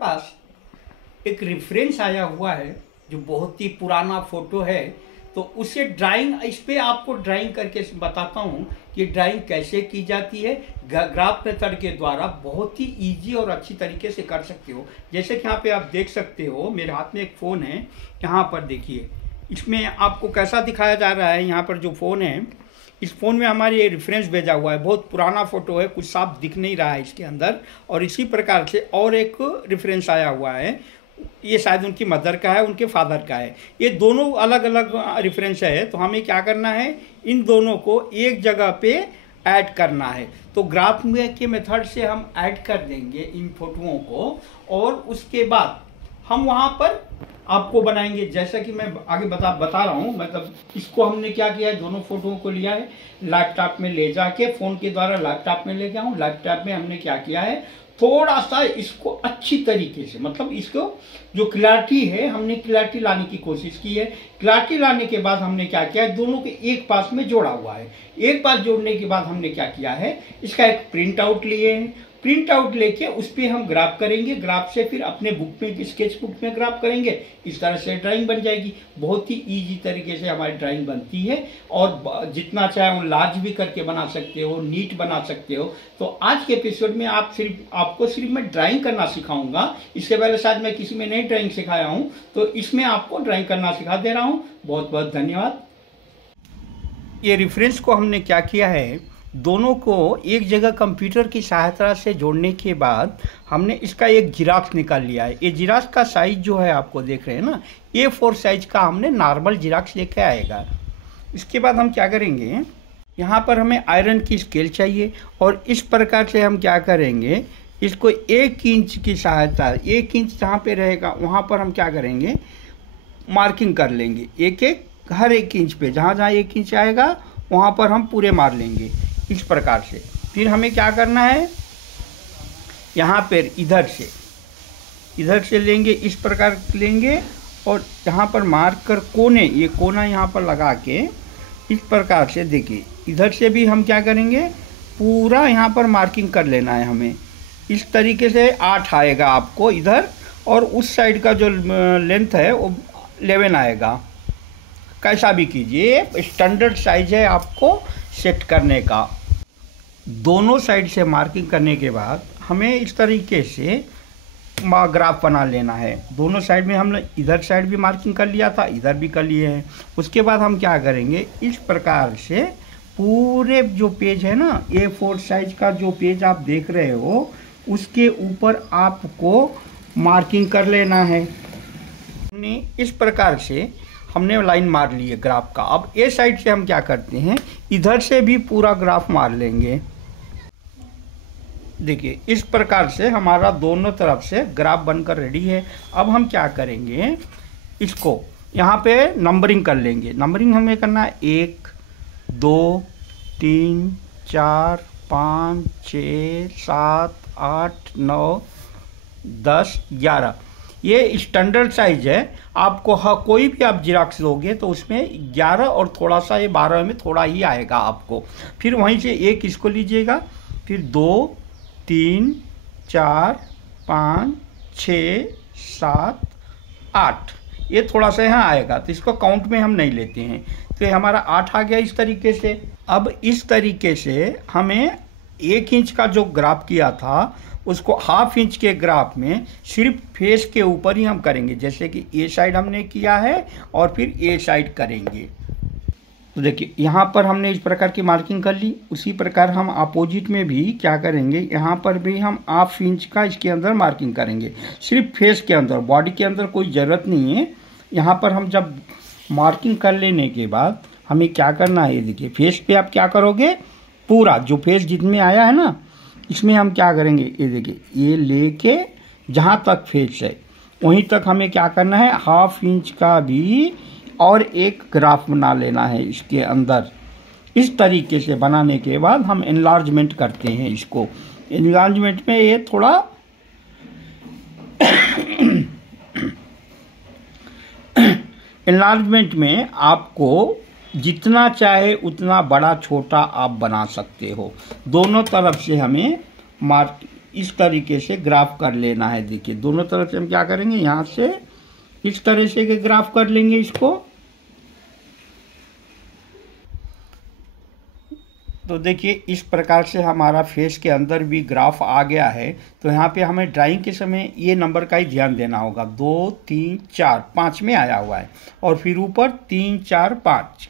पास एक रेफरेंस आया हुआ है जो बहुत ही पुराना फोटो है, तो उसे ड्राइंग, इस पे आपको ड्राइंग करके बताता हूँ कि ड्राइंग कैसे की जाती है। ग्राफ मेथड के द्वारा बहुत ही इजी और अच्छी तरीके से कर सकते हो। जैसे कि यहाँ पे आप देख सकते हो, मेरे हाथ में एक फ़ोन है, यहाँ पर देखिए, इसमें आपको कैसा दिखाया जा रहा है। यहाँ पर जो फ़ोन है, इस फ़ोन में हमारे ये रेफरेंस भेजा हुआ है, बहुत पुराना फ़ोटो है, कुछ साफ दिख नहीं रहा है इसके अंदर। और इसी प्रकार से और एक रेफरेंस आया हुआ है, ये शायद उनकी मदर का है, उनके फादर का है। ये दोनों अलग अलग रेफरेंस है, तो हमें क्या करना है, इन दोनों को एक जगह पे ऐड करना है। तो ग्राफ में के मेथड से हम ऐड कर देंगे इन फोटोओं को, और उसके बाद हम वहाँ पर आपको बनाएंगे। जैसा कि मैं आगे बता रहा हूँ, मतलब इसको हमने क्या किया है, दोनों फोटोओं को लिया है, लैपटॉप में ले जाके, फ़ोन के द्वारा लैपटॉप में ले गया हूँ। लैपटॉप में हमने क्या किया है, थोड़ा सा इसको अच्छी तरीके से, मतलब इसको जो क्लैरिटी है, हमने क्लैरिटी लाने की कोशिश की है। क्लैरिटी लाने के बाद हमने क्या किया है, दोनों के एक पास में जोड़ा हुआ है। एक पास जोड़ने के बाद हमने क्या किया है, इसका एक प्रिंट आउट लिए हैं। प्रिंट आउट लेके उस पर हम ग्राफ करेंगे, ग्राफ से फिर अपने बुक में, स्केच बुक में ग्राफ करेंगे। इस तरह से ड्राइंग बन जाएगी। बहुत ही इजी तरीके से हमारी ड्राइंग बनती है, और जितना चाहे वो लार्ज भी करके बना सकते हो, नीट बना सकते हो। तो आज के एपिसोड में आपको सिर्फ मैं ड्राइंग करना सिखाऊंगा। इससे पहले शायद मैं किसी में नई ड्राइंग सिखाया हूँ, तो इसमें आपको ड्राइंग करना सिखा दे रहा हूँ। बहुत बहुत धन्यवाद। ये रेफरेंस को हमने क्या किया है, दोनों को एक जगह कंप्यूटर की सहायता से जोड़ने के बाद हमने इसका एक जिराक्स निकाल लिया है। ये जिराक्स का साइज जो है, आपको देख रहे हैं ना, A4 साइज का हमने नॉर्मल जिराक्स लेके आएगा। इसके बाद हम क्या करेंगे, यहाँ पर हमें आयरन की स्केल चाहिए, और इस प्रकार से हम क्या करेंगे, इसको 1 इंच की सहायता, 1 इंच जहाँ पे रहेगा वहाँ पर हम क्या करेंगे, मार्किंग कर लेंगे। हर एक इंच पे जहाँ जहाँ 1 इंच आएगा वहाँ पर हम पूरे मार लेंगे इस प्रकार से। फिर हमें क्या करना है, यहाँ पर इधर से लेंगे, इस प्रकार लेंगे, और यहाँ पर मार्क कर कोने, ये कोना यहाँ पर लगा के इस प्रकार से, देखिए इधर से भी हम क्या करेंगे, पूरा यहाँ पर मार्किंग कर लेना है हमें। इस तरीके से 8 आएगा आपको इधर, और उस साइड का जो लेंथ है वो 11 आएगा। कैसा भी कीजिए, स्टैंडर्ड साइज है आपको सेट करने का। दोनों साइड से मार्किंग करने के बाद हमें इस तरीके से ग्राफ बना लेना है। दोनों साइड में हमने इधर साइड भी मार्किंग कर लिया था, इधर भी कर लिए हैं। उसके बाद हम क्या करेंगे, इस प्रकार से पूरे जो पेज है ना, A4 साइज का जो पेज आप देख रहे हो, उसके ऊपर आपको मार्किंग कर लेना है। इस प्रकार से हमने लाइन मार ली है ग्राफ का। अब ए साइड से हम क्या करते हैं, इधर से भी पूरा ग्राफ मार लेंगे। देखिए इस प्रकार से हमारा दोनों तरफ से ग्राफ बनकर रेडी है। अब हम क्या करेंगे, इसको यहाँ पे नंबरिंग कर लेंगे। नंबरिंग हमें करना है 1 2 3 4 5 6 7 8 9 10 11। ये स्टैंडर्ड साइज है। आपको कोई भी आप जिराक्स लोगे तो उसमें 11 और थोड़ा सा ये 12 में थोड़ा ही आएगा आपको। फिर वहीं से एक इसको लीजिएगा, फिर 2 3 4 5 6 7 8, ये थोड़ा सा यहाँ आएगा, तो इसको काउंट में हम नहीं लेते हैं। तो ये हमारा 8 आ गया इस तरीके से। अब इस तरीके से हमें 1 इंच का जो ग्राफ किया था, उसको ½ इंच के ग्राफ में सिर्फ फेस के ऊपर ही हम करेंगे। जैसे कि ए साइड हमने किया है और फिर ए साइड करेंगे। तो देखिए यहाँ पर हमने इस प्रकार की मार्किंग कर ली। उसी प्रकार हम अपोजिट में भी क्या करेंगे, यहाँ पर भी हम ½ इंच का इसके अंदर मार्किंग करेंगे, सिर्फ फेस के अंदर, बॉडी के अंदर कोई ज़रूरत नहीं है। यहाँ पर हम जब मार्किंग कर लेने के बाद हमें क्या करना है, ये देखिए फेस पे आप क्या करोगे, पूरा जो फेस जितने आया है ना, इसमें हम क्या करेंगे, ये देखिए ये लेके जहाँ तक फेस है वहीं तक हमें क्या करना है, ½ इंच का भी और एक ग्राफ बना लेना है इसके अंदर। इस तरीके से बनाने के बाद हम एनलार्जमेंट करते हैं इसको। एनलार्जमेंट में ये थोड़ा एनलार्जमेंट में आपको जितना चाहे उतना बड़ा छोटा आप बना सकते हो। दोनों तरफ से हमें इस तरीके से ग्राफ कर लेना है। देखिए दोनों तरफ से हम क्या करेंगे, यहाँ से इस तरह से के ग्राफ कर लेंगे इसको। तो देखिए इस प्रकार से हमारा फेस के अंदर भी ग्राफ आ गया है। तो यहाँ पे हमें ड्राइंग के समय ये नंबर का ही ध्यान देना होगा। 2 3 4 5 में आया हुआ है और फिर ऊपर 3 4 5,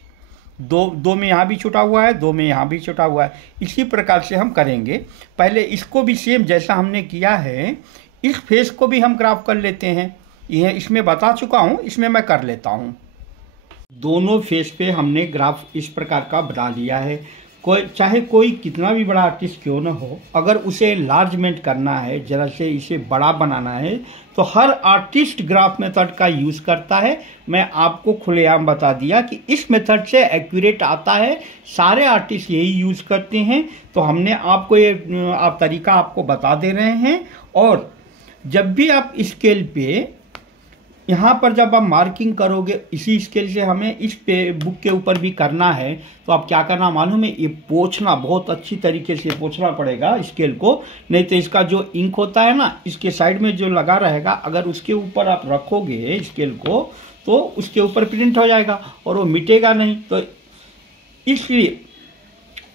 दो में यहाँ भी छुटा हुआ है, 2 में यहाँ भी छुटा हुआ है। इसी प्रकार से हम करेंगे। पहले इसको भी सेम जैसा हमने किया है, इस फेस को भी हम ग्राफ कर लेते हैं। यह इसमें बता चुका हूँ, इसमें मैं कर लेता हूँ। दोनों फेस पे हमने ग्राफ इस प्रकार का बना लिया है। चाहे कोई कितना भी बड़ा आर्टिस्ट क्यों ना हो, अगर उसे एनलार्जमेंट करना है, जरा से इसे बड़ा बनाना है, तो हर आर्टिस्ट ग्राफ मेथड का यूज़ करता है। मैं आपको खुलेआम बता दिया कि इस मेथड से एक्यूरेट आता है, सारे आर्टिस्ट यही यूज़ करते हैं। तो हमने आपको ये तरीका आपको बता दे रहे हैं। और जब भी आप स्केल पे यहाँ पर जब आप मार्किंग करोगे, इसी स्केल से हमें इस बुक के ऊपर भी करना है। तो आप क्या करना मालूम है, ये पोंछना बहुत अच्छी तरीके से पोंछना पड़ेगा स्केल को, नहीं तो इसका जो इंक होता है ना, इसके साइड में जो लगा रहेगा, अगर उसके ऊपर आप रखोगे स्केल को तो उसके ऊपर प्रिंट हो जाएगा और वो मिटेगा नहीं। तो इसलिए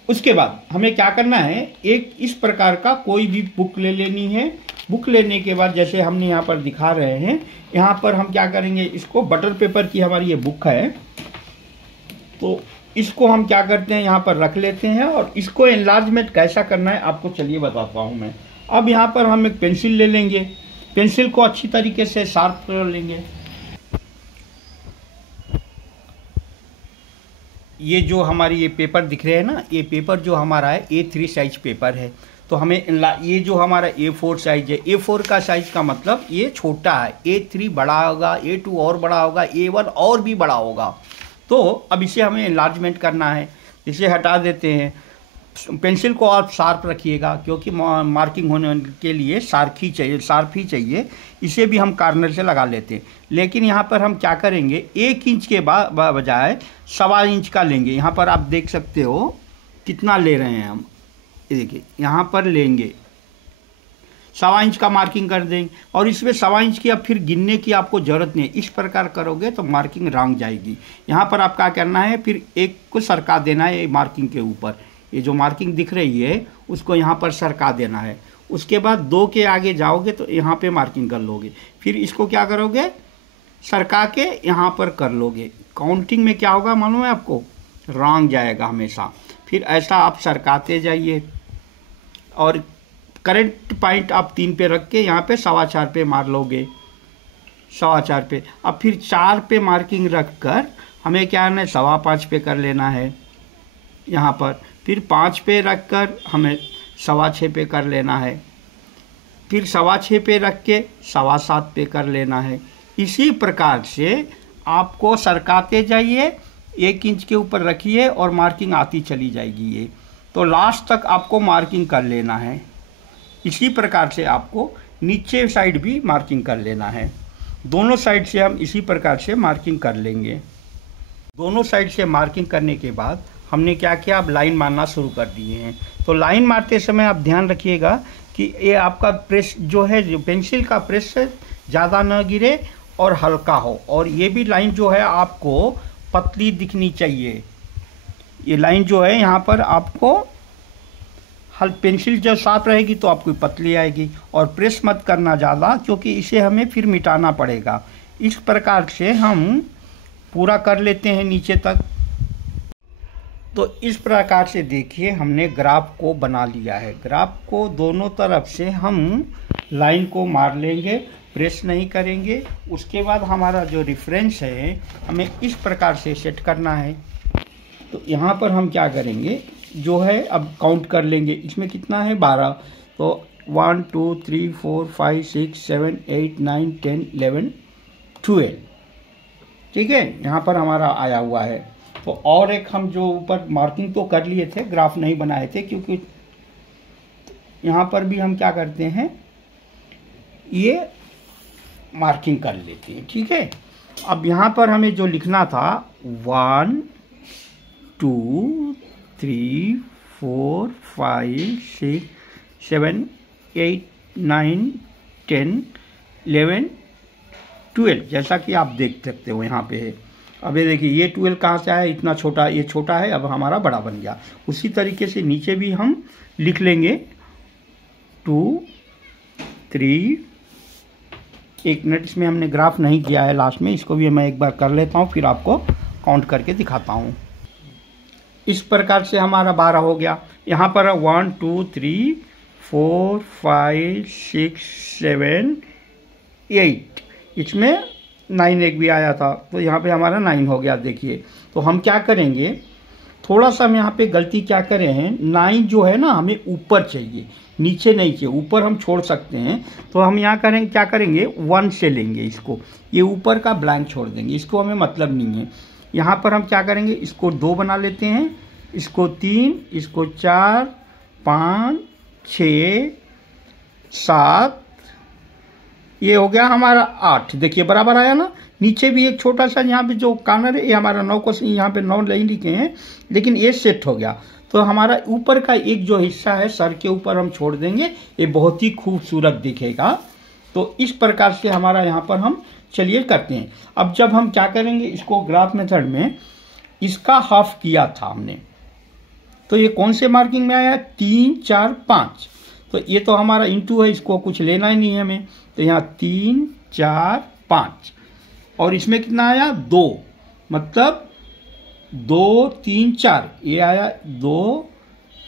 उसके बाद हमें क्या करना है, एक इस प्रकार का कोई भी बुक ले लेनी है। बुक लेने के बाद जैसे हमने यहाँ पर दिखा रहे हैं, यहाँ पर हम क्या करेंगे, इसको बटर पेपर की हमारी ये बुक है, तो इसको हम क्या करते हैं यहाँ पर रख लेते हैं। और इसको एनलार्जमेंट कैसा करना है आपको चलिए बताता हूँ मैं। अब यहाँ पर हम एक पेंसिल ले लेंगे, पेंसिल को अच्छी तरीके से शार्प कर लेंगे। ये जो हमारी ये पेपर दिख रहे हैं ना, ये पेपर जो हमारा है A3 साइज पेपर है। तो हमें ये जो हमारा A4 साइज है, A4 का साइज का मतलब ये छोटा है, A3 बड़ा होगा, A2 और बड़ा होगा, A1 और भी बड़ा होगा। तो अब इसे हमें एनलार्जमेंट करना है, इसे हटा देते हैं। पेंसिल को आप शार्प रखिएगा, क्योंकि मार्किंग होने के लिए शार्प ही चाहिए। इसे भी हम कार्नर से लगा लेते हैं। लेकिन यहाँ पर हम क्या करेंगे, 1 इंच के बजाय 1.25 इंच का लेंगे। यहाँ पर आप देख सकते हो कितना ले रहे हैं हम, देखिए यहाँ पर लेंगे 1.25 इंच का मार्किंग कर देंगे। और इसमें 1.25 इंच की अब फिर गिनने की आपको ज़रूरत नहीं है। इस प्रकार करोगे तो मार्किंग रंग जाएगी। यहाँ पर आप क्या करना है, फिर एक को सरका देना है मार्किंग के ऊपर। ये जो मार्किंग दिख रही है उसको यहाँ पर सरका देना है। उसके बाद 2 के आगे जाओगे तो यहाँ पे मार्किंग कर लोगे। फिर इसको क्या करोगे, सरका के यहाँ पर कर लोगे। काउंटिंग में क्या होगा मालूम है आपको, रंग जाएगा हमेशा। फिर ऐसा आप सरकाते जाइए और करेंट पॉइंट आप 3 पे रख के यहाँ पे 4.25 पे मार लोगे, 4.25 पे। अब फिर 4 पे मार्किंग रख कर हमें क्या है, 5.25 पे कर लेना है यहाँ पर। फिर 5 पे रख कर हमें 6.25 पे कर लेना है। फिर 6.25 पे रख के 7.25 पे कर लेना है। इसी प्रकार से आपको सरकाते जाइए, 1 इंच के ऊपर रखिए और मार्किंग आती चली जाएगी। ये तो लास्ट तक आपको मार्किंग कर लेना है। इसी प्रकार से आपको नीचे साइड भी मार्किंग कर लेना है। दोनों साइड से हम इसी प्रकार से मार्किंग कर लेंगे। दोनों साइड से मार्किंग करने के बाद हमने क्या किया, अब लाइन मारना शुरू कर दिए हैं। तो लाइन मारते समय आप ध्यान रखिएगा कि ये आपका प्रेस जो है, जो पेंसिल का प्रेस है, ज़्यादा न गिरे और हल्का हो। और ये भी लाइन जो है आपको पतली दिखनी चाहिए। ये लाइन जो है यहाँ पर आपको पेंसिल जब साफ रहेगी तो आपको पतली आएगी। और प्रेस मत करना ज़्यादा, क्योंकि इसे हमें फिर मिटाना पड़ेगा। इस प्रकार से हम पूरा कर लेते हैं नीचे तक। तो इस प्रकार से देखिए हमने ग्राफ को बना लिया है। ग्राफ को दोनों तरफ से हम लाइन को मार लेंगे, प्रेस नहीं करेंगे। उसके बाद हमारा जो रेफरेंस है हमें इस प्रकार से सेट करना है। तो यहाँ पर हम क्या करेंगे, जो है अब काउंट कर लेंगे। इसमें कितना है, 12। तो 1 2 3 4 5 6 7 8 9 10 11 12, ठीक है, यहाँ पर हमारा आया हुआ है। तो और एक हम जो ऊपर मार्किंग तो कर लिए थे, ग्राफ नहीं बनाए थे, क्योंकि यहाँ पर भी हम क्या करते हैं, ये मार्किंग कर लेते हैं, ठीक है। अब यहाँ पर हमें जो लिखना था 1 2 3 4 5 6 7 8, 9, 10, 11, 12, जैसा कि आप देख सकते हो यहाँ पे है। अब ये देखिए ये 12 कहाँ से आया, इतना छोटा, ये छोटा है, अब हमारा बड़ा बन गया। उसी तरीके से नीचे भी हम लिख लेंगे 2, 3। एक मिनट, इसमें हमने ग्राफ नहीं किया है लास्ट में, इसको भी मैं एक बार कर लेता हूँ, फिर आपको काउंट करके दिखाता हूँ। इस प्रकार से हमारा 12 हो गया। यहाँ पर 1, 2, 3, 4, 5, 6, 7, 8, इसमें 9 एक भी आया था, तो यहाँ पे हमारा 9 हो गया। देखिए, तो हम क्या करेंगे, थोड़ा सा हम यहाँ पे गलती क्या करें हैं, 9 जो है ना हमें ऊपर चाहिए, नीचे नहीं चाहिए। ऊपर हम छोड़ सकते हैं, तो हम यहाँ करेंगे, क्या करेंगे, 1 से लेंगे इसको, ये ऊपर का ब्लैंक छोड़ देंगे, इसको हमें मतलब नहीं है। यहाँ पर हम क्या करेंगे, इसको 2 बना लेते हैं, इसको 3, इसको 4, 5, 6, 7, ये हो गया हमारा 8। देखिए बराबर आया ना। नीचे भी एक छोटा सा यहाँ पे जो कॉर्नर है, ये हमारा 9 को यहाँ पे 9 नहीं लिखे हैं, लेकिन ये सेट हो गया। तो हमारा ऊपर का एक जो हिस्सा है सर के ऊपर हम छोड़ देंगे, ये बहुत ही खूबसूरत दिखेगा। तो इस प्रकार से हमारा यहाँ पर हम चलिए करते हैं। अब जब हम क्या करेंगे, इसको ग्राफ मेथड में इसका हाफ किया था हमने, तो ये कौन से मार्किंग में आया, 3, 4, 5। तो ये तो हमारा इंटू है, इसको कुछ लेना ही नहीं है हमें। तो यहाँ 3, 4, 5, और इसमें कितना आया, 2, मतलब 2, 3, 4, ये आया 2,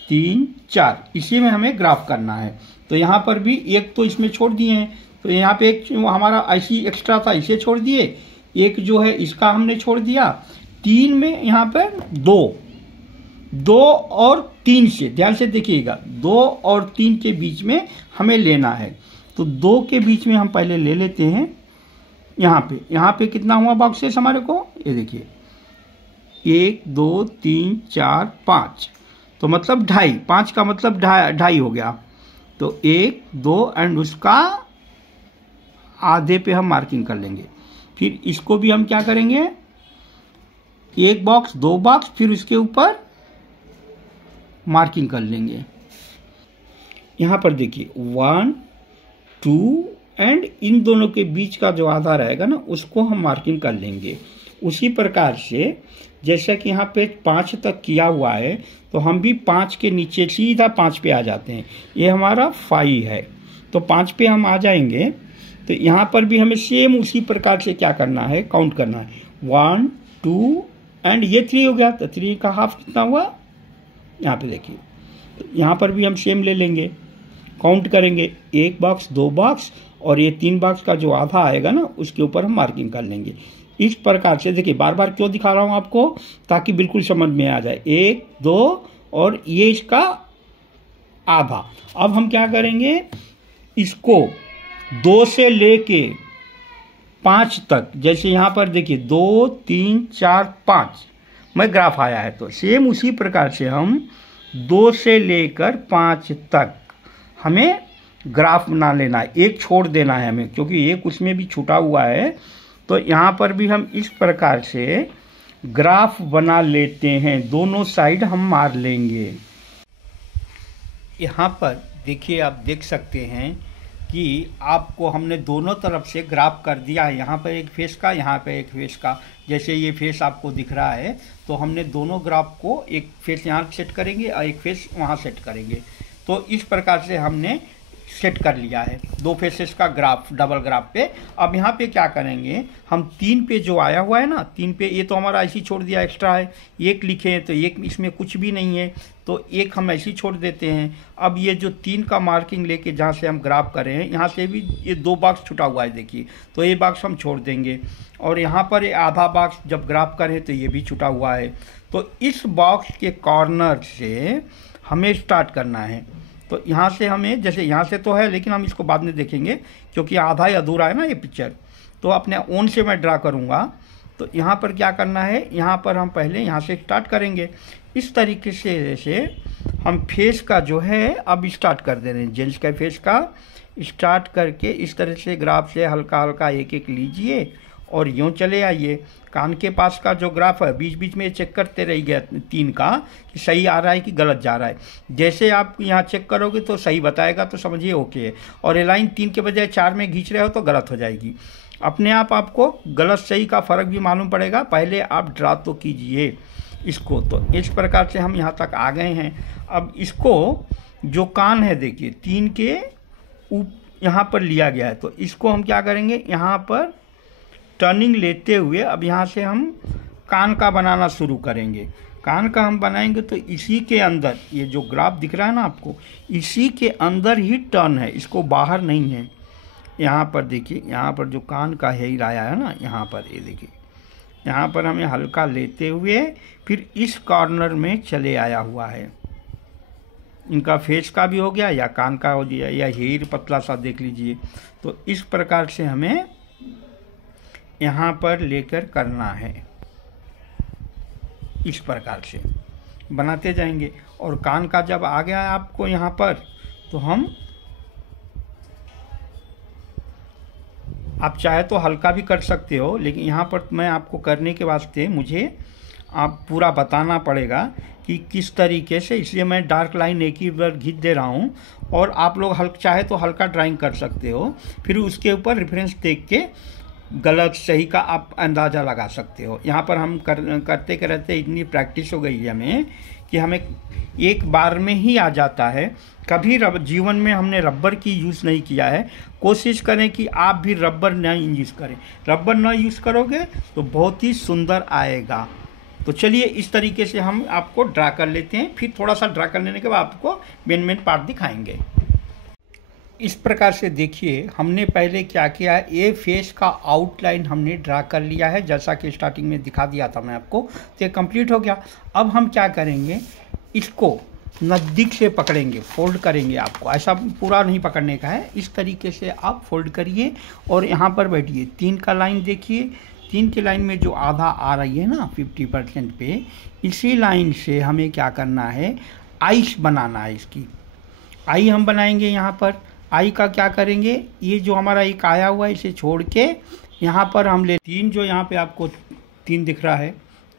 3, 4। इसी में हमें ग्राफ करना है। तो यहाँ पर भी एक तो इसमें छोड़ दिए हैं, तो यहाँ पे एक हमारा ऐसी एक्स्ट्रा था, इसे छोड़ दिए। एक जो है इसका हमने छोड़ दिया। 3 में यहाँ पर 2 और 3 से, ध्यान से देखिएगा, 2 और 3 के बीच में हमें लेना है। तो 2 के बीच में हम पहले ले लेते हैं। यहाँ पे कितना हुआ बॉक्सेस हमारे को, ये देखिए 1, 2, 3, 4, 5, तो मतलब 2.5, 5 का मतलब 2.5 हो गया। तो 1, 2 एंड उसका आधे पे हम मार्किंग कर लेंगे। फिर इसको भी हम क्या करेंगे, 1 बॉक्स, 2 बॉक्स, फिर उसके ऊपर मार्किंग कर लेंगे। यहाँ पर देखिए 1, 2 एंड इन दोनों के बीच का जो आधा रहेगा ना, उसको हम मार्किंग कर लेंगे। उसी प्रकार से जैसा कि यहाँ पे 5 तक किया हुआ है, तो हम भी 5 के नीचे सीधा 5 पे आ जाते हैं। ये हमारा 5 है, तो 5 पे हम आ जाएंगे। तो यहाँ पर भी हमें सेम उसी प्रकार से क्या करना है, काउंट करना है। 1, 2 एंड ये 3 हो गया। तो 3 का हाफ कितना हुआ, यहाँ पे देखिए। तो यहाँ पर भी हम सेम ले लेंगे, काउंट करेंगे, 1 बॉक्स, 2 बॉक्स, और ये 3 बॉक्स का जो आधा आएगा ना, उसके ऊपर हम मार्किंग कर लेंगे। इस प्रकार से देखिए, बार बार क्यों दिखा रहा हूँ आपको, ताकि बिल्कुल समझ में आ जाए। 1, 2 और ये इसका आधा। अब हम क्या करेंगे, इसको 2 से लेके 5 तक, जैसे यहाँ पर देखिए 2, 3, 4, 5 में ग्राफ आया है, तो सेम उसी प्रकार से हम 2 से लेकर 5 तक हमें ग्राफ बना लेना है। एक छोड़ देना है हमें, क्योंकि एक उसमें भी छूटा हुआ है। तो यहाँ पर भी हम इस प्रकार से ग्राफ बना लेते हैं, दोनों साइड हम मार लेंगे। यहाँ पर देखिए, आप देख सकते हैं कि आपको हमने दोनों तरफ से ग्राफ कर दिया है। यहाँ पर एक फेस का, यहाँ पर एक फेस का। जैसे ये फेस आपको दिख रहा है, तो हमने दोनों ग्राफ को, एक फेस यहाँ सेट करेंगे और एक फेस वहाँ सेट करेंगे। तो इस प्रकार से हमने सेट कर लिया है 2 फेसेस का ग्राफ, डबल ग्राफ पे। अब यहाँ पे क्या करेंगे, हम 3 पे जो आया हुआ है ना, 3 पे ये तो हमारा ऐसे ही छोड़ दिया, एक्स्ट्रा है। 1 लिखे हैं तो 1 इसमें कुछ भी नहीं है, तो 1 हम ऐसे ही छोड़ देते हैं। अब ये जो 3 का मार्किंग लेके जहाँ से हम ग्राफ कर रहे हैं, यहाँ से भी ये 2 बॉक्स छुटा हुआ है, देखिए, तो ये बॉक्स हम छोड़ देंगे। और यहाँ पर ये आधा बॉक्स जब ग्राफ करें तो ये भी छुटा हुआ है। तो इस बॉक्स के कॉर्नर से हमें स्टार्ट करना है। तो यहाँ से हमें, जैसे यहाँ से तो है, लेकिन हम इसको बाद में देखेंगे, क्योंकि आधा ही अधूरा है ना ये पिक्चर। तो अपने ओन से मैं ड्रा करूँगा। तो यहाँ पर क्या करना है, यहाँ पर हम पहले यहाँ से स्टार्ट करेंगे। इस तरीके से जैसे हम फेस का जो है अब स्टार्ट कर दे रहे हैं, जेंट्स का फेस का स्टार्ट करके इस तरह से ग्राफ से हल्का हल्का एक एक लीजिए और यूँ चले आइए। कान के पास का जो ग्राफ है बीच बीच में चेक करते रहिए 3 का कि सही आ रहा है कि गलत जा रहा है। जैसे आप यहाँ चेक करोगे तो सही बताएगा तो समझिए ओके है, और ये लाइन 3 के बजाय 4 में खींच रहे हो तो गलत हो जाएगी। अपने आप आपको गलत सही का फ़र्क भी मालूम पड़ेगा। पहले आप ड्रा तो कीजिए इसको। तो इस प्रकार से हम यहाँ तक आ गए हैं। अब इसको जो कान है देखिए 3 के यहाँ पर लिया गया है, तो इसको हम क्या करेंगे, यहाँ पर टर्निंग लेते हुए अब यहाँ से हम कान का बनाना शुरू करेंगे। कान का हम बनाएंगे तो इसी के अंदर ये जो ग्राफ दिख रहा है ना आपको, इसी के अंदर ही टर्न है, इसको बाहर नहीं है। यहाँ पर देखिए, यहाँ पर जो कान का हेयर आया है ना, यहाँ पर ये देखिए, यहाँ पर हमें हल्का लेते हुए फिर इस कॉर्नर में चले आया हुआ है। इनका फेस का भी हो गया या कान का हो गया या हेयर पतला सा देख लीजिए। तो इस प्रकार से हमें यहाँ पर लेकर करना है, इस प्रकार से बनाते जाएंगे। और कान का जब आ गया है आपको यहाँ पर, तो हम आप चाहे तो हल्का भी कर सकते हो, लेकिन यहाँ पर मैं आपको करने के वास्ते मुझे आप पूरा बताना पड़ेगा कि किस तरीके से, इसलिए मैं डार्क लाइन एक ही बार खींच दे रहा हूँ। और आप लोग चाहे तो हल्का ड्राइंग कर सकते हो, फिर उसके ऊपर रेफरेंस देख के गलत सही का आप अंदाज़ा लगा सकते हो। यहाँ पर हम करते करते इतनी प्रैक्टिस हो गई है हमें कि हमें एक बार में ही आ जाता है। कभी जीवन में हमने रबर की यूज़ नहीं किया है। कोशिश करें कि आप भी रबर न यूज़ करें। रबर न यूज़ करोगे तो बहुत ही सुंदर आएगा। तो चलिए इस तरीके से हम आपको ड्रा कर लेते हैं, फिर थोड़ा सा ड्रा कर लेने के बाद आपको मेन पार्ट दिखाएंगे। इस प्रकार से देखिए, हमने पहले क्या किया है, ये फेस का आउटलाइन हमने ड्रा कर लिया है, जैसा कि स्टार्टिंग में दिखा दिया था मैं आपको। तो ये कंप्लीट हो गया। अब हम क्या करेंगे, इसको नज़दीक से पकड़ेंगे, फोल्ड करेंगे। आपको ऐसा पूरा नहीं पकड़ने का है, इस तरीके से आप फोल्ड करिए और यहाँ पर बैठिए। 3 का लाइन देखिए, 3 की लाइन में जो आधा आ रही है ना 50% पे, इसी लाइन से हमें क्या करना है, आइस बनाना है। इसकी आई हम बनाएंगे। यहाँ पर आई का क्या करेंगे, ये जो हमारा एक आया हुआ है इसे छोड़ के यहाँ पर हम ले 3, जो यहाँ पे आपको 3 दिख रहा है,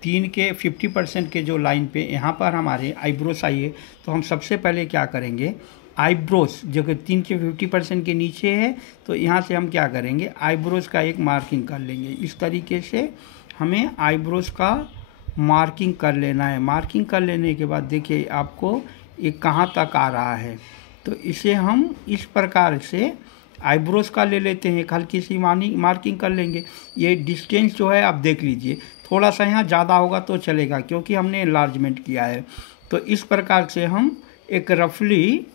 3 के 50% के जो लाइन पे यहाँ पर हमारे आईब्रोस आइए। तो हम सबसे पहले क्या करेंगे, आईब्रोस जो कि 3 के 50% के नीचे है, तो यहाँ से हम क्या करेंगे, आईब्रोस का एक मार्किंग कर लेंगे। इस तरीके से हमें आईब्रोस का मार्किंग कर लेना है। मार्किंग कर लेने के बाद देखिए आपको ये कहाँ तक आ रहा है, तो इसे हम इस प्रकार से आईब्रोस का ले लेते हैं, एक हल्की सी मार्किंग कर लेंगे। ये डिस्टेंस जो है आप देख लीजिए, थोड़ा सा यहाँ ज़्यादा होगा तो चलेगा क्योंकि हमने एनलार्जमेंट किया है। तो इस प्रकार से हम एक रफली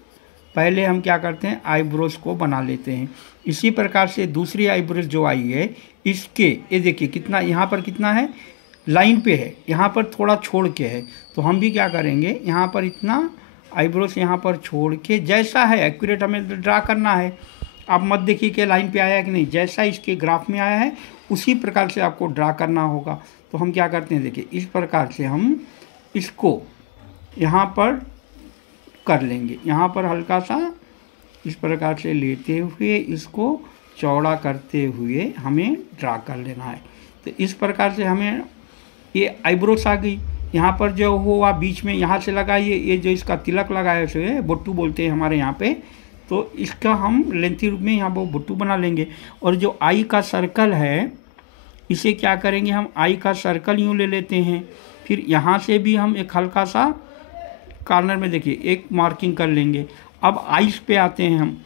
पहले हम क्या करते हैं, आईब्रोस को बना लेते हैं। इसी प्रकार से दूसरी आईब्रोस जो आई है, इसके ये देखिए कितना यहाँ पर कितना है, लाइन पे है, यहाँ पर थोड़ा छोड़ के है। तो हम भी क्या करेंगे, यहाँ पर इतना आईब्रोस यहाँ पर छोड़ के, जैसा है एक्यूरेट हमें ड्रा करना है। आप मत देखिए कि लाइन पे आया है कि नहीं, जैसा इसके ग्राफ में आया है उसी प्रकार से आपको ड्रा करना होगा। तो हम क्या करते हैं, देखिए इस प्रकार से हम इसको यहाँ पर कर लेंगे। यहाँ पर हल्का सा इस प्रकार से लेते हुए इसको चौड़ा करते हुए हमें ड्रा कर लेना है। तो इस प्रकार से हमें ये आईब्रोस आ गई। यहाँ पर जो हुआ बीच में यहाँ से लगाइए, ये जो इसका तिलक लगाया उसे बोट्टू बोलते हैं हमारे यहाँ पे। तो इसका हम लेंथी रूप में यहाँ वो बोट्टू बना लेंगे। और जो आई का सर्कल है, इसे क्या करेंगे, हम आई का सर्कल यूँ ले लेते हैं। फिर यहाँ से भी हम एक हल्का सा कॉर्नर में देखिए एक मार्किंग कर लेंगे। अब आइस पे आते हैं हम।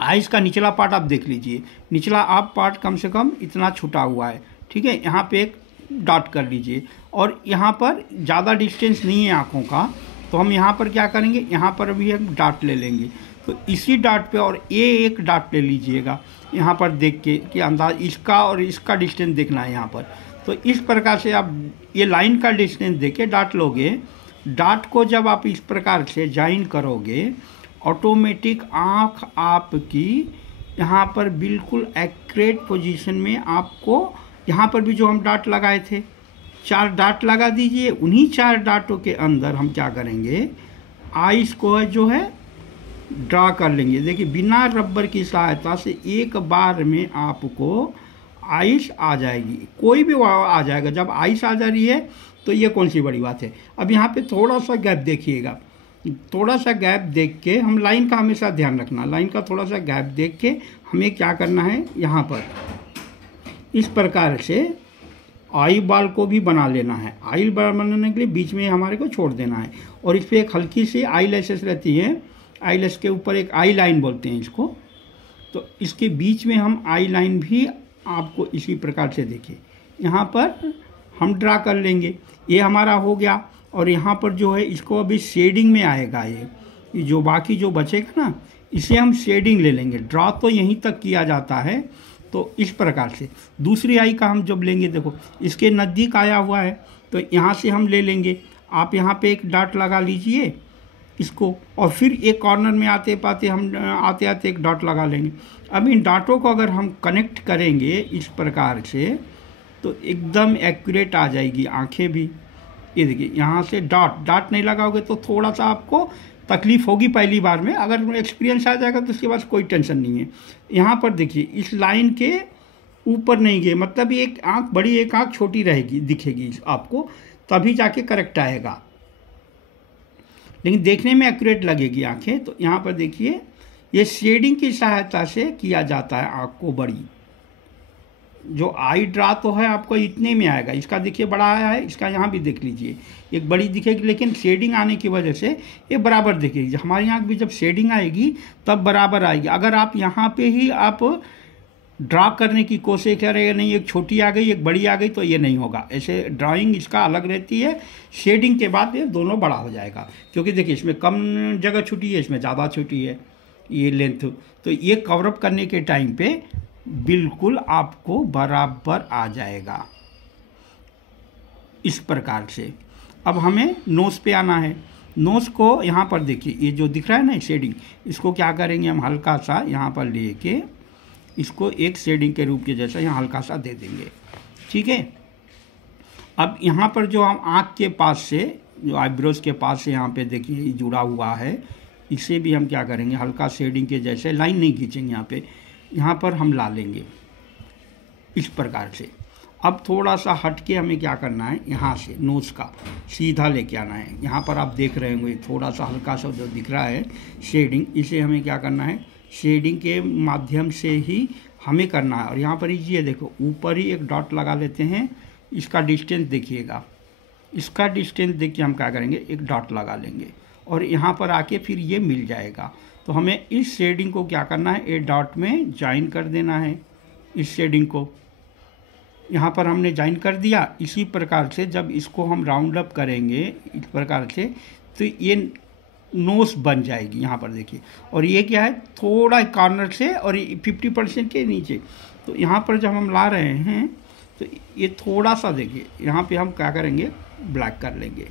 आइस का निचला पार्ट आप देख लीजिए, निचला आप पार्ट कम से कम इतना छुटा हुआ है, ठीक है। यहाँ पे एक डॉट कर लीजिए और यहाँ पर ज़्यादा डिस्टेंस नहीं है आँखों का, तो हम यहाँ पर क्या करेंगे, यहाँ पर भी एक डॉट ले लेंगे। तो इसी डॉट पे और ये एक डॉट ले लीजिएगा यहाँ पर देख के कि अंदाज इसका और इसका डिस्टेंस देखना है यहाँ पर। तो इस प्रकार से आप ये लाइन का डिस्टेंस देख के डॉट लोगे। डॉट को जब आप इस प्रकार से ज्वाइन करोगे, ऑटोमेटिक आँख आपकी यहाँ पर बिल्कुल एक्यूरेट पोजीशन में, आपको यहाँ पर भी जो हम डॉट लगाए थे 4 डॉट लगा दीजिए। उन्हीं 4 डॉटों के अंदर हम क्या करेंगे, आइस को जो है ड्रा कर लेंगे। देखिए बिना रबर की सहायता से एक बार में आपको आइस आ जाएगी, कोई भी आ जाएगा। जब आइस आ जा रही है तो ये कौन सी बड़ी बात है। अब यहाँ पे थोड़ा सा गैप देखिएगा, थोड़ा सा गैप देख के हम लाइन का हमेशा ध्यान रखना, लाइन का थोड़ा सा गैप देख के हमें क्या करना है, यहाँ पर इस प्रकार से आई बाल को भी बना लेना है। आई बाल बनाने के लिए बीच में हमारे को छोड़ देना है, और इस पर एक हल्की सी आई लैशेस रहती है, आई लैश के ऊपर एक आई लाइन बोलते हैं इसको, तो इसके बीच में हम आई लाइन भी आपको इसी प्रकार से देखिए यहाँ पर हम ड्रा कर लेंगे। ये हमारा हो गया, और यहाँ पर जो है इसको अभी शेडिंग में आएगा, ये जो बाकी जो बचेगा ना इसे हम शेडिंग ले लेंगे। ड्रा तो यहीं तक किया जाता है, तो इस प्रकार से दूसरी आई का हम जब लेंगे, देखो इसके नज़दीक आया हुआ है तो यहाँ से हम ले लेंगे। आप यहाँ पे एक डॉट लगा लीजिए इसको, और फिर एक कॉर्नर में आते आते एक डॉट लगा लेंगे। अब इन डॉटों को अगर हम कनेक्ट करेंगे इस प्रकार से तो एकदम एक्यूरेट आ जाएगी आंखें भी। ये देखिए यहाँ से डॉट नहीं लगाओगे तो थोड़ा सा आपको तकलीफ होगी पहली बार में, अगर एक्सपीरियंस आ जाएगा तो उसके बाद कोई टेंशन नहीं है। यहाँ पर देखिए इस लाइन के ऊपर नहीं गए, मतलब एक आँख बड़ी एक आँख छोटी रहेगी, दिखेगी आपको, तभी जाके करेक्ट आएगा, लेकिन देखने में एक्यूरेट लगेगी आंखें। तो यहाँ पर देखिए ये शेडिंग की सहायता से किया जाता है आँख को बड़ी। जो आई ड्रा तो है आपको इतने में आएगा, इसका देखिए बड़ा आया है, इसका यहाँ भी देख लीजिए एक बड़ी दिखेगी, लेकिन शेडिंग आने की वजह से ये बराबर दिखेगी। हमारी आँख भी जब शेडिंग आएगी तब बराबर आएगी। अगर आप यहाँ पे ही आप ड्रा करने की कोशिश करेंगे, नहीं एक छोटी आ गई एक बड़ी आ गई, तो ये नहीं होगा। ऐसे ड्राइंग इसका अलग रहती है, शेडिंग के बाद ये दोनों बड़ा हो जाएगा, क्योंकि देखिए इसमें कम जगह छुटी है, इसमें ज़्यादा छुटी है ये लेंथ, तो ये कवरअप करने के टाइम पे बिल्कुल आपको बराबर आ जाएगा इस प्रकार से। अब हमें नोज़ पे आना है। नोज़ को यहाँ पर देखिए ये जो दिख रहा है ना शेडिंग, इसको क्या करेंगे हम हल्का सा यहाँ पर लेके इसको एक शेडिंग के रूप के जैसा यहाँ हल्का सा दे देंगे, ठीक है। अब यहाँ पर जो हम आँख के पास से, जो आईब्रोज के पास से यहाँ पे देखिए जुड़ा हुआ है, इसे भी हम क्या करेंगे हल्का शेडिंग के जैसे, लाइन नहीं खींचेंगे यहाँ पे, यहाँ पर हम ला लेंगे इस प्रकार से। अब थोड़ा सा हट के हमें क्या करना है, यहाँ से नोज़ का सीधा लेके आना है। यहाँ पर आप देख रहे होंगे थोड़ा सा हल्का सा जो दिख रहा है शेडिंग, इसे हमें क्या करना है शेडिंग के माध्यम से ही हमें करना है। और यहाँ पर ये देखो ऊपर ही एक डॉट लगा लेते हैं, इसका डिस्टेंस देखिएगा, इसका डिस्टेंस देख के हम क्या करेंगे एक डॉट लगा लेंगे, और यहाँ पर आके फिर ये मिल जाएगा। तो हमें इस शेडिंग को क्या करना है, ए डॉट में ज्वाइन कर देना है। इस शेडिंग को यहाँ पर हमने ज्वाइन कर दिया। इसी प्रकार से जब इसको हम राउंड अप करेंगे इस प्रकार से, तो ये नोज़ बन जाएगी यहाँ पर देखिए। और ये क्या है थोड़ा कॉर्नर से और 50% के नीचे, तो यहाँ पर जब हम ला रहे हैं तो ये थोड़ा सा देखिए यहाँ पे हम क्या करेंगे ब्लैक कर लेंगे,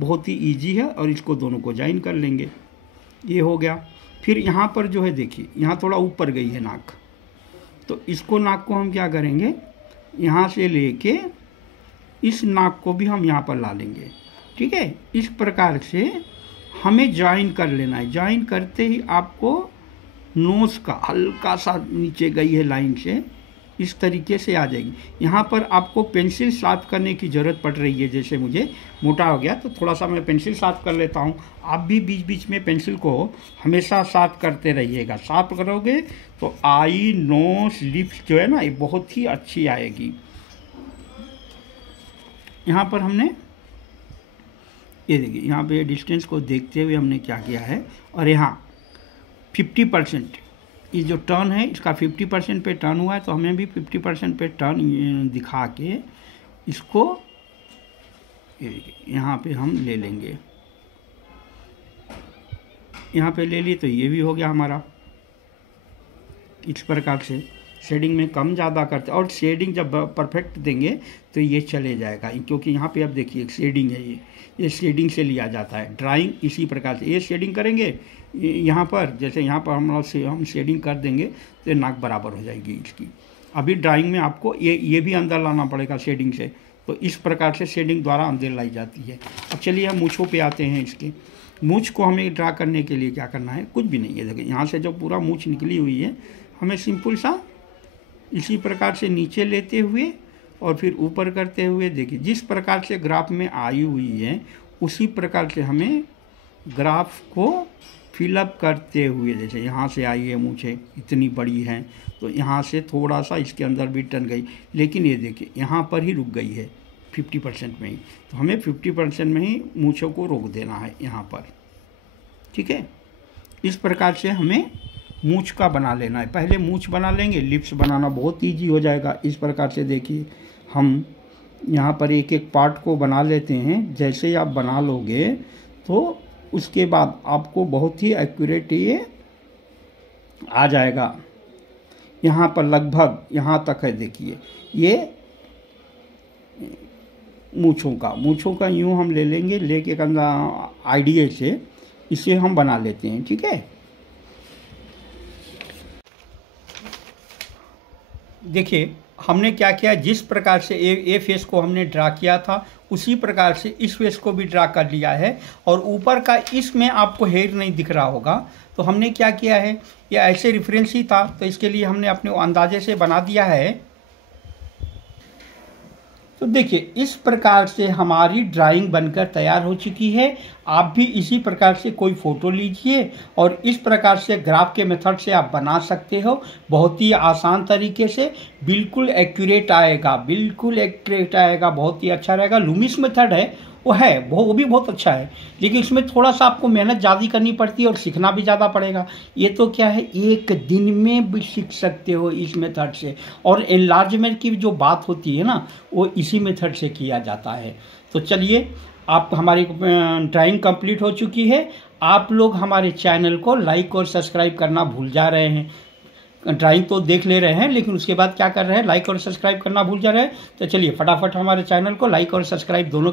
बहुत ही इजी है। और इसको दोनों को ज्वाइन कर लेंगे, ये हो गया। फिर यहाँ पर जो है देखिए यहाँ थोड़ा ऊपर गई है नाक, तो इसको नाक को हम क्या करेंगे यहाँ से लेके इस नाक को भी हम यहाँ पर ला लेंगे, ठीक है। इस प्रकार से हमें ज्वाइन कर लेना है। ज्वाइन करते ही आपको नोज़ का हल्का सा नीचे गई है लाइन से, इस तरीके से आ जाएगी। यहाँ पर आपको पेंसिल साफ करने की ज़रूरत पड़ रही है, जैसे मुझे मोटा हो गया तो थोड़ा सा मैं पेंसिल साफ कर लेता हूँ। आप भी बीच बीच में पेंसिल को हमेशा साफ करते रहिएगा। साफ करोगे तो आई नोज़ लिप्स जो है ना ये बहुत ही अच्छी आएगी। यहाँ पर हमने ये देखिए यहाँ पे डिस्टेंस को देखते हुए हमने क्या किया है, और यहाँ 50% ये जो टर्न है इसका 50% पे टर्न हुआ है, तो हमें भी 50% पे टर्न दिखा के इसको यहाँ पे हम ले लेंगे। यहाँ पे ले लिए तो ये भी हो गया हमारा। इस प्रकार से शेडिंग में कम ज़्यादा करते, और शेडिंग जब परफेक्ट देंगे तो ये चले जाएगा, क्योंकि यहाँ पे आप देखिए शेडिंग है, ये शेडिंग से लिया जाता है। ड्राइंग इसी प्रकार से ये शेडिंग करेंगे यहाँ पर, जैसे यहाँ पर हम शेडिंग कर देंगे तो नाक बराबर हो जाएगी इसकी। अभी ड्राइंग में आपको ये भी अंदर लाना पड़ेगा शेडिंग से, तो इस प्रकार से शेडिंग द्वारा अंदर लाई जाती है। अब चलिए हम मूँछों पे आते हैं। इसके मूँछ को हमें ड्रा करने के लिए क्या करना है, कुछ भी नहीं है। देखिए यहाँ से जो पूरा मूँछ निकली हुई है, हमें सिंपल सा इसी प्रकार से नीचे लेते हुए और फिर ऊपर करते हुए देखिए जिस प्रकार से ग्राफ में आई हुई है उसी प्रकार से हमें ग्राफ को फिलअप करते हुए, जैसे यहाँ से आई है मूछें इतनी बड़ी है तो यहाँ से थोड़ा सा इसके अंदर भी टन गई, लेकिन ये देखिए यहाँ पर ही रुक गई है 50% में ही, तो हमें 50% में ही मूछों को रोक देना है यहाँ पर। ठीक है, इस प्रकार से हमें मूछ का बना लेना है। पहले मूछ बना लेंगे, लिप्स बनाना बहुत ईजी हो जाएगा। इस प्रकार से देखिए हम यहाँ पर एक एक पार्ट को बना लेते हैं। जैसे ही आप बना लोगे तो उसके बाद आपको बहुत ही एक्यूरेट ये आ जाएगा। यहाँ पर लगभग यहाँ तक है, देखिए ये मूछों का यूँ हम ले लेंगे, लेके आइडिया से इसे हम बना लेते हैं। ठीक है, देखिए हमने क्या किया, जिस प्रकार से ए फेस को हमने ड्रा किया था उसी प्रकार से इस फेस को भी ड्रा कर लिया है। और ऊपर का इसमें आपको हेयर नहीं दिख रहा होगा, तो हमने क्या किया है, ये ऐसे रेफरेंस ही था तो इसके लिए हमने अपने अंदाजे से बना दिया है। तो देखिए इस प्रकार से हमारी ड्राइंग बनकर तैयार हो चुकी है। आप भी इसी प्रकार से कोई फ़ोटो लीजिए और इस प्रकार से ग्राफ के मेथड से आप बना सकते हो। बहुत ही आसान तरीके से बिल्कुल एक्यूरेट आएगा, बहुत ही अच्छा रहेगा। लूमिस मेथड है वो भी बहुत अच्छा है, लेकिन इसमें थोड़ा सा आपको मेहनत ज़्यादा करनी पड़ती है और सीखना भी ज़्यादा पड़ेगा। ये तो क्या है, एक दिन में भी सीख सकते हो इस मेथड से। और एनलार्जमेंट की जो बात होती है ना, वो इसी मेथड से किया जाता है। तो चलिए, आप हमारी ड्राइंग कंप्लीट हो चुकी है। आप लोग हमारे चैनल को लाइक और सब्सक्राइब करना भूल जा रहे हैं। ड्राइंग तो देख ले रहे हैं, लेकिन उसके बाद क्या कर रहे हैं, लाइक और सब्सक्राइब करना भूल जा रहे हैं। तो चलिए फटाफट हमारे चैनल को लाइक और सब्सक्राइब दोनों